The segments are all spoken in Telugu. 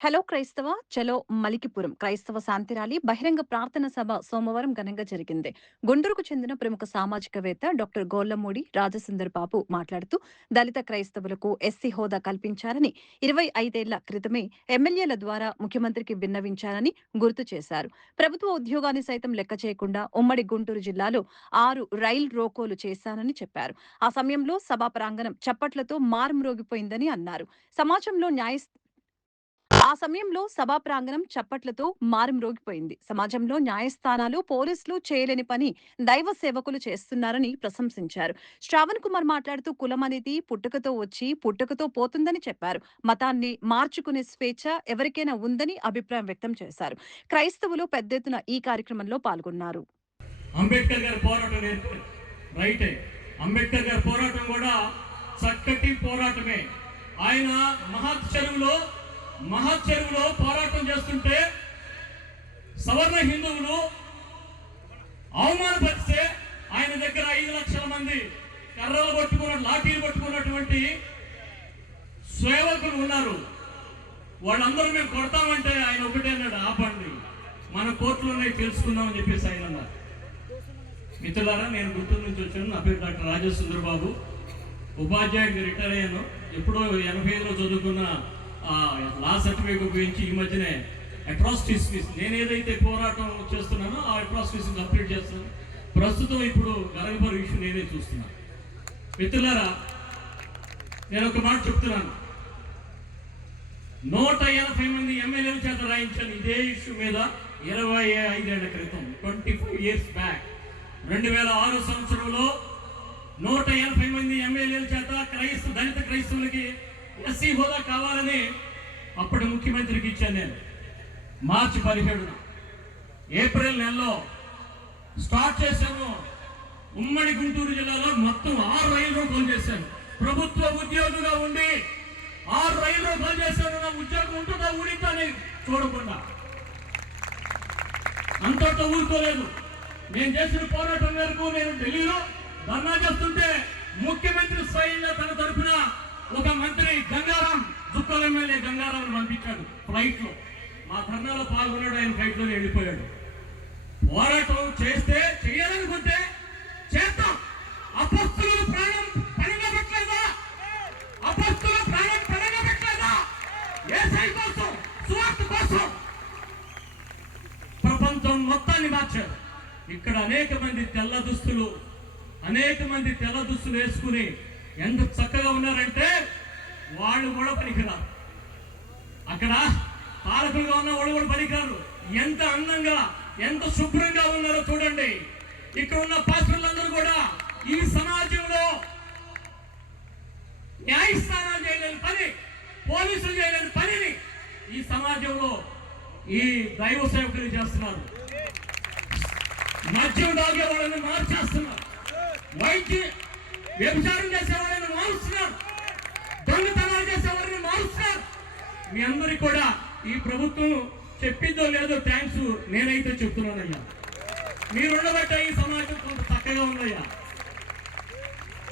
హలో క్రైస్తవ చలో మలికిపురం క్రైస్తవ శాంతి ర్యాలీ బహిరంగ ప్రార్థన సభ సోమవారం ఘనంగా జరిగింది. గుంటూరుకు చెందిన ప్రముఖ సామాజికవేత్త డాక్టర్ గోళ్లమూడి రాజసుందర్ బాబు మాట్లాడుతూ దళిత క్రైస్తవులకు ఎస్సీ హోదా కల్పించారని 25 ఏళ్ల క్రితమే ఎమ్మెల్యేల ద్వారా ముఖ్యమంత్రికి విన్నవించారని గుర్తు చేశారు. ప్రభుత్వ ఉద్యోగాన్ని సైతం లెక్క చేయకుండా ఉమ్మడి గుంటూరు జిల్లాలో 6 రైల్ రోకోలు చేశానని చెప్పారు. ఆ సమయంలో సభా ప్రాంగణం చప్పట్లతో మారుమ్రోగిపోయిందని అన్నారు. సమాజంలో ఆ సమయంలో సభా ప్రాంగణం చప్పట్లతో మారుమ్రోగిపోయింది. సమాజంలో న్యాయస్థానాలు, పోలీసులు చేయలేని పని దైవ సేవకులు చేస్తున్నారని ప్రశంసించారు. శ్రావణ్ కుమార్ మాట్లాడుతూ కులం అనేది పుట్టుకతో వచ్చి పుట్టుకతో పోతుందని చెప్పారు. మతాన్ని మార్చుకునే స్వేచ్ఛ ఎవరికైనా ఉందని అభిప్రాయం వ్యక్తం చేశారు. క్రైస్తవులు పెద్ద ఎత్తున ఈ కార్యక్రమంలో పాల్గొన్నారు. అంబేద్కర్ గారి పోరాటం రైటే. అంబేద్కర్ గారి పోరాటం కూడా చక్కటి పోరాటమే. ఆయన మహచ్చరువులో పోరాటం చేస్తుంటే సవర్ణ హిందువులు అవమానపరిస్తే ఆయన దగ్గర 5 లక్షల మంది కర్రలు లాఠీలు పట్టుకున్నటువంటి సేవకులు ఉన్నారు. వాళ్ళందరూ మేము కొడతామంటే ఆయన ఒకటే అన్నాడు, ఆపండి, మన కోర్టులోనే తెలుసుకుందామని చెప్పేసి ఆయన అన్నారు. మిత్రులారా, నేను గుంటూరు నుంచి వచ్చాను. నా పేరు డాక్టర్ రాజసుందర్ బాబు. ఉపాధ్యాయుడికి రిటైర్ అయ్యాను. ఎప్పుడో 85లో చదువుకున్న లా సర్టిఫికేట్ ఉపయోగించి ఈ మధ్యనే అట్రాసిటీస్ నేను ఏదైతే పోరాటం చేస్తున్నానో ఆ అట్రాసిటీస్ కంప్లీట్ చేస్తున్నాను. ప్రస్తుతం ఇప్పుడు గరగబరు ఇష్యూ నేనే చూస్తున్నాను. మిత్రులారా, నేను ఒక మాట చెప్తున్నాను. 180 మంది ఎమ్మెల్యేల చేత రాయించాను ఇదే ఇష్యూ మీద 25 ఏళ్ల క్రితం, 25 years బ్యాక్. 2006 సంవత్సరంలో 180 మంది ఎమ్మెల్యేల చేత దళిత క్రైస్తవులకి ఎస్సీ హోదా కావాలని అప్పటి ముఖ్యమంత్రికి ఇచ్చాను. నేను మార్చి 17న ఏప్రిల్ నెలలో స్టార్ట్ చేశాను. ఉమ్మడి గుంటూరు జిల్లాలో మొత్తం 6 రైలు రోకోలు చేశాను. ప్రభుత్వ ఉద్యోగిగా ఉండి 6 రైలు రోకోలు చేశాను. నా ఉద్యోగం ఉంటుందా ఊడిందా అని చూడకుండా అంతటా ఊరుకోలేదు. నేను చేసిన పోరాటం మేరకు నేను ఢిల్లీలో ధర్నా చేస్తుంటే ముఖ్యమంత్రి స్వయంగా తన తరఫున ఒక మంత్రి గంగారాం, దుక్కల ఎమ్మెల్యే గంగారాం పంపించాడు ఫ్లైట్ లో. మా ధర్నాలో పాల్గొన్నాడు. ఆయన ఫ్లైట్ లో వెళ్ళిపోయాడు. పోరాటం చేయాలనుకుంటే చేద్దాం. అపస్తుల ప్రాణం పనిగా పెట్టలేదా? అపస్తుల ప్రాణం పనిగా పెట్టలేదా? యేసయ్య కోసం, సువార్త కోసం ప్రపంచం మొత్తాన్ని మార్చారు. ఇక్కడ అనేక మంది తెల్ల దుస్తులు వేసుకుని ఎంత చక్కగా ఉన్నారంటే వాళ్ళు కూడా పనికిరారు. అక్కడ పాలకులుగా ఉన్న వాళ్ళు కూడా పనికిరారు. ఎంత అందంగా, ఎంత శుభ్రంగా ఉన్నారో చూడండి. ఇక్కడ ఉన్న పాస్టర్లందరూ కూడా ఈ సమాజంలో న్యాయస్థానాలు చేయలేని పని, పోలీసులు చేయలేని పనిని ఈ సమాజంలో ఈ దైవ సేవకులు చేస్తున్నారు. మద్యం తాగే వాళ్ళని మార్చేస్తున్నారు. వ్యభిచారం చేసేవాళ్ళని మారుస్తున్నారు. దొంగతనాలు చేసేవాళ్ళని మారుస్తున్నారు. మీ అందరికి కూడా ఈ ప్రభుత్వం చెప్పిందో లేదో థ్యాంక్స్ నేనైతే చెప్తున్నానయ్యా. మీరు ఉండబట్టే ఈ సమాజం కొంత చక్కగా ఉందయ్యా.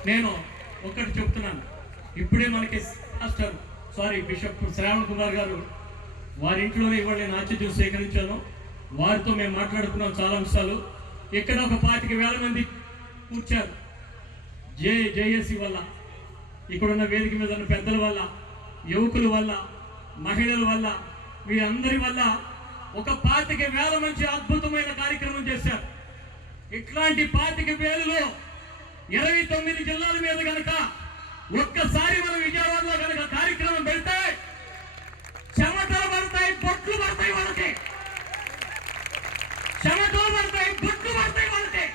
నేను ఒకటి చెప్తున్నాను. ఇప్పుడే మనకి బిషప్ శ్రావణ్ కుమార్ గారు వారి ఇంట్లోనే ఇవాళ నేను ఆతిథ్యం సేకరించాను. వారితో మేము మాట్లాడుకున్నాం చాలా అంశాలు. ఇక్కడ ఒక 25,000 మంది కూర్చారు. జేఏసీ వల్ల, ఇక్కడున్న వేదిక మీద ఉన్న పెద్దల వల్ల, యువకుల వల్ల, మహిళల వల్ల, వీరందరి వల్ల ఒక 25,000 మంచి అద్భుతమైన కార్యక్రమం చేశారు. ఇట్లాంటి 25,000లో 29 జిల్లాల మీద కనుక ఒక్కసారి మన విజయవాడలో కనుక కార్యక్రమం పెడితే చెమటలు పడతాయి, బొట్లు పడతాయి వాళ్ళకి. చెమటలు పడతాయి, బొట్లు పడతాయి వాళ్ళకి.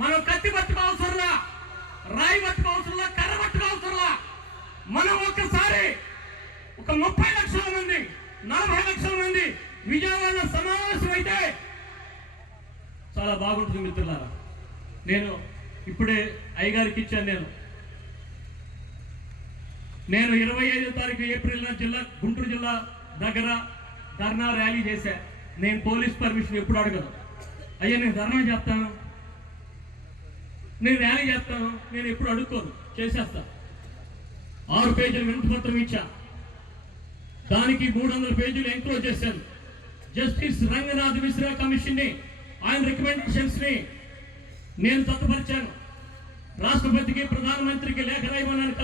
మనం కత్తి పట్టుకు అవసరంలా, రాయి పట్టుకు అవసరంలా, కర్ర పట్టుకు అవసరంలా. మనం ఒక్కసారి ఒక 30 లక్షల మంది, 40 లక్షల మంది విజయవాడలో సమావేశం అయితే చాలా బాగుంటుంది. మిత్రులారా, నేను ఇప్పుడే అయ్యగారికి ఇచ్చాను. నేను 25వ తారీఖు ఏప్రిల్ గుంటూరు జిల్లా దగ్గర ధర్నా ర్యాలీ చేశా. నేను పోలీస్ పర్మిషన్ ఎప్పుడు అడగను. అయ్యా నేను ధర్నా చేస్తాను, నేను ర్యాలీ చేస్తాను, నేను ఎప్పుడు అడుక్కోను, చేసేస్తా. 6 పేజీల వినతి పత్రం ఇచ్చా. దానికి 300 పేజీలు ఎంక్లోజ్ చేశాను. జస్టిస్ రంగనాథ్ మిశ్రా కమిషన్ ని, ఆయన రికమెండేషన్స్ ని నేను తప్పుపరిచాను. రాష్ట్రపతికి, ప్రధానమంత్రికి లేఖ రాయమన్నాను.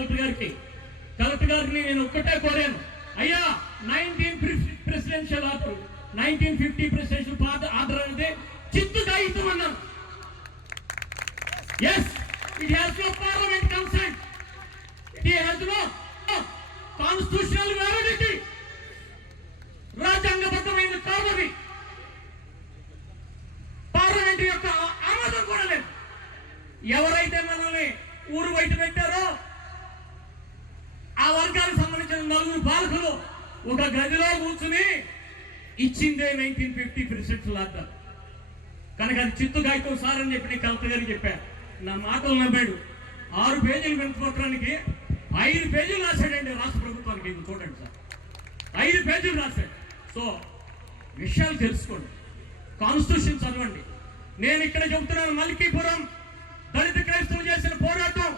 కలెక్టర్ గారిని నేను ఒక్కటే కోరాను, అయ్యా 1950 ప్రెసిడెన్షియల్ ఆర్డర్, 1950 ప్రెసిడెన్షియల్ ఆర్డర్ అనేది చిత్తు కాగితం అన్నాను. Yes, it has no parliament consent, it has no constitutional validity. రాజ్యాంగబద్ధమైనది కాదని పార్లమెంట్ యొక్క ఆమోదం కూడా లేదు. ఎవరైతే మనల్ని ఊరు బయట పెట్టారో ఆ వర్గానికి సంబంధించిన 4 పాలకులు ఒక గదిలో కూర్చుని ఇచ్చిందే 1950 ప్రెసిడెన్షియల్ ఆర్డర్. కనుక అది చిత్తు కాగితం సార్ అని చెప్పి నేను కలెక్టర్ గారికి చెప్పాను. నా మాటలు నమ్మాడు. 6 పేజీలు వినతిపత్రానికి 5 పేజీలు రాశాడండి రాష్ట్ర ప్రభుత్వానికి. ఇది చూడండి సార్, 5 పేజీలు రాశాడు. సో విషయాలు తెలుసుకోండి, కాన్స్టిట్యూషన్ చదవండి. నేను ఇక్కడ చెబుతున్నాను, మల్కీపురం దళిత క్రైస్తవులు చేసే పోరాటం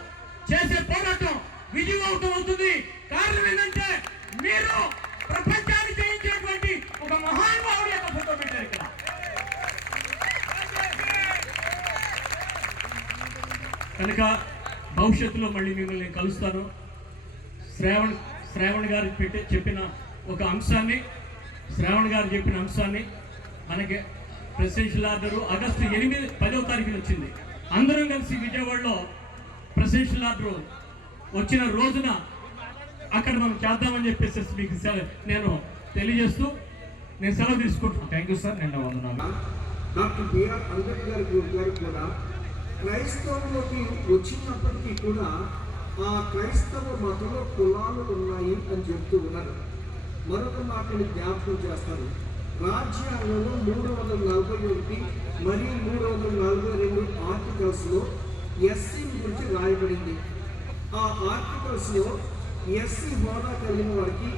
విజయవంతం అవుతుంది. కారణం ఏంటంటే మీరు ప్రపంచాన్ని జయించినటువంటి ఒక మహానుభావుడి యొక్క ఫోటో పెట్టారు ఇక్కడ. కనుక భవిష్యత్తులో మళ్ళీ మిమ్మల్ని నేను కలుస్తాను. శ్రావణ్ గారు చెప్పిన ఒక అంశాన్ని, మనకి ప్రెసిడెన్షియల్ ఆర్డర్ ఆగస్టు 10వ తారీఖున వచ్చింది. అందరం కలిసి విజయవాడలో ప్రెసిడెన్షియల్ ఆర్డర్ వచ్చిన రోజున అక్కడ మనం చేద్దామని చెప్పేసి మీకు నేను తెలియజేస్తూ నేను సెలవు తీసుకుంటున్నాను. Thank you sir. నేను వందనాలు. డాక్టర్ బిఆర్ అంబేద్కర్ గారు కూడా క్రైస్తవంలోకి వచ్చినప్పటికీ కూడా ఆ క్రైస్తవ మతంలో కులాలు ఉన్నాయి అని చెప్తూ ఉన్నారు. మరొక మాటని జ్ఞాపకం చేస్తారు. రాజ్యాంగంలో 341 మరియు 342 ఆర్టికల్స్లో ఎస్సీ గురించి రాయబడింది. ఆ ఆర్టికల్స్లో ఎస్సీ హోదా కలిగిన వారికి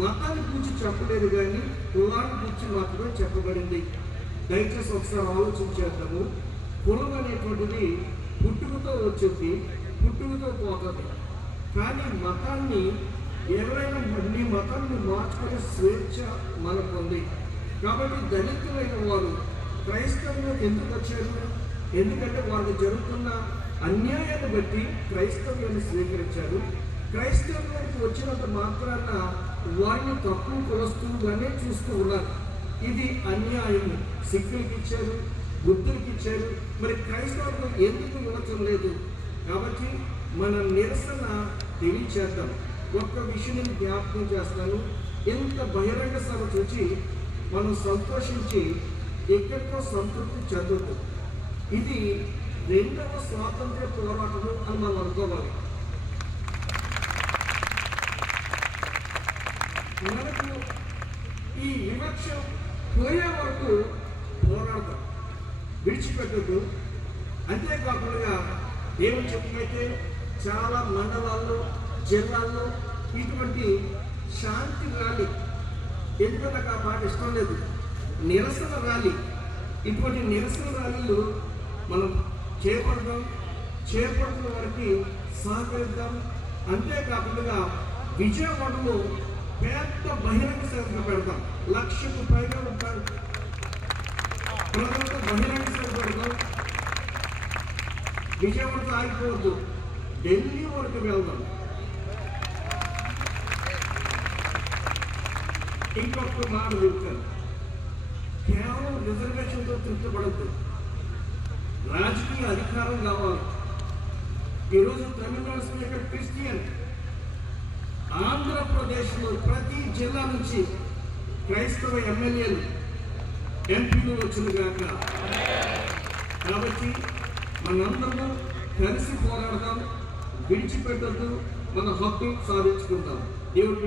మతాన్ని గురించి చెప్పలేదు, కానీ కులాన్ని గురించి మాత్రమే చెప్పబడింది. దయచేసి ఒకసారి ఆలోచించేద్దాము. కులం అనేటువంటిది పుట్టుకతో వచ్చింది, పుట్టుకతో పోతుంది. కానీ మతాన్ని ఎవరైనా నీ మతాన్ని మార్చుకునే స్వేచ్ఛ మనకు ఉంది. కాబట్టి దళితులైన వారు క్రైస్తవంలోకి ఎందుకు వచ్చారు? ఎందుకంటే వారికి జరుగుతున్న అన్యాయాన్ని బట్టి క్రైస్తవ్యాన్ని స్వీకరించారు. క్రైస్తవంలోకి వచ్చినంత మాత్రాన వారిని తక్కువ కులస్తులుగానే చూస్తూ ఉన్నారు. ఇది అన్యాయము. సిక్కులకి ఇచ్చారు, బుద్ధులకి ఇచ్చారు, మరి క్రైస్తవులకు ఎందుకు ఇవ్వటం లేదు? కాబట్టి మన నిరసన తెలియచేద్దాం. ఒక్క విషయం జ్ఞాపకం చేస్తాను. ఎంత బహిరంగ సభ చూసి మనం సంతోషించి ఎక్కడితో సంతృప్తి చెందొద్దు. ఇది 2వ స్వాతంత్ర పోరాటము అని మనం అనుకోవాలి. మనకు ఈ వివక్ష పోయే వరకు పోరాడతాం, విడిచిపెట్టద్దు. అంతేకాకుండా ఏమని చెప్పినైతే చాలా మండలాల్లో, జిల్లాల్లో ఇటువంటి శాంతి ర్యాలీ, ఎందుకంటే నాకు ఆ మాట ఇష్టం లేదు, నిరసన ర్యాలీ, ఇటువంటి నిరసన ర్యాలీలు మనం చేపడుతున్న వారికి సహకరిద్దాం. అంతేకాకుండా విజయవాడలో పెద్ద బహిరంగ సభ పెడతాం. 1,00,000కు పైగా ప్రజలతో బహిరంగ సభ పెడతాం. విజయవాడతో ఆగిపోవద్దు, ఢిల్లీ వరకు వెళ్దాం. ఇంకొక మాట చెప్తాను, కేవలం రిజర్వేషన్తో తృప్తిపడద్దు. రాజకీయ అధికారం కావాలి. ఈరోజు తమిళనాడు స్పీకర్ క్రిస్టియన్, ఆంధ్రప్రదేశ్లో ప్రతి జిల్లా నుంచి క్రైస్తవ ఎమ్మెల్యేలు, ఎంపీలు వచ్చింది కాక. కాబట్టి మనందరము కలిసి పోరాడదాం, విడిచిపెట్టద్దు, మన హక్కు సాధించుకుందాం. దేవుడు